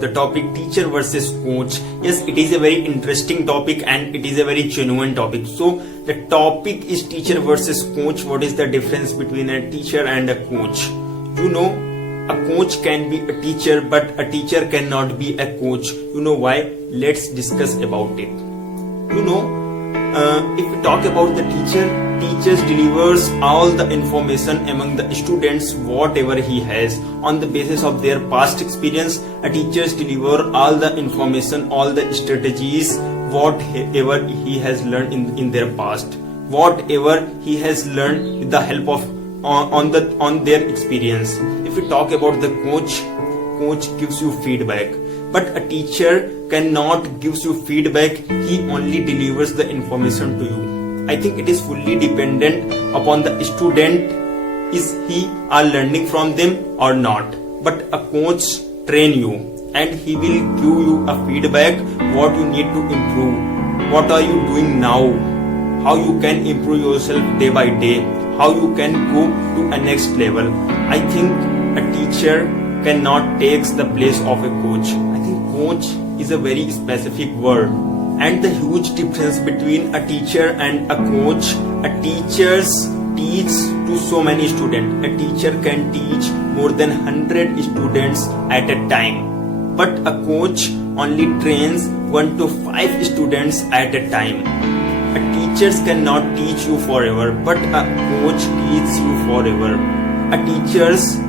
The topic teacher versus coach. Yes, it is a very interesting topic and it is a very genuine topic. So the topic is teacher versus coach. What is the difference between a teacher and a coach? You know, a coach can be a teacher, but a teacher cannot be a coach. You know why? Let's discuss about it. You know, if we talk about the teachers delivers all the information among the students whatever he has on the basis of their past experience. A teachers deliver all the information, all the strategies whatever he has learned in their past, whatever he has learned with the help of on their experience. If we talk about the coach gives you feedback, but a teacher cannot gives you feedback. He only delivers the information to you. I think it is fully dependent upon the student, is he are learning from them or not. But a coach train you and he will give you a feedback what you need to improve, what are you doing now, how you can improve yourself day by day, how you can go to a next level. I think a teacher cannot takes the place of a coach. I think coach is a very specific word. And the huge difference between a teacher and a coach, a teacher teach to so many students. A teacher can teach more than 100 students at a time. But a coach only trains 1 to 5 students at a time. A teachers cannot teach you forever, but a coach teaches you forever. A teachers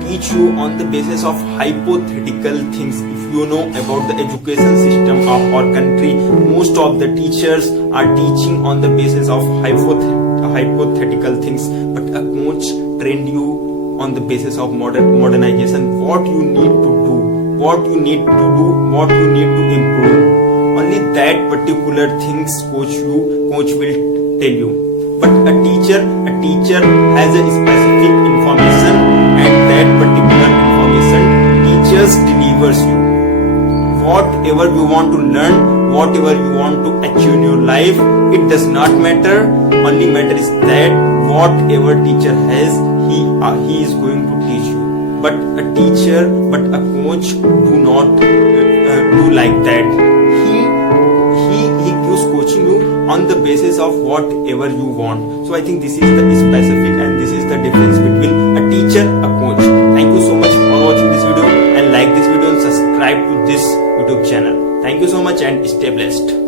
teach you on the basis of hypothetical things. If you know about the education system of our country, most of the teachers are teaching on the basis of hypothetical things, but a coach trained you on the basis of modernization, what you need to do, what you need to do, what you need to improve. Only that particular things coach will tell you. But a teacher has a specific information, and that particular information teachers delivers you. Whatever you want to learn, whatever you want to achieve in your life, it does not matter. Only matter is that whatever teacher has, he is going to teach you. But a coach do not do like that. He gives coaching you on the basis of whatever you want. So I think this is the specific and this is the difference between a teacher, a coach. Thank you so much for watching this video, and like this video and subscribe to this YouTube channel. Thank you so much and stay blessed.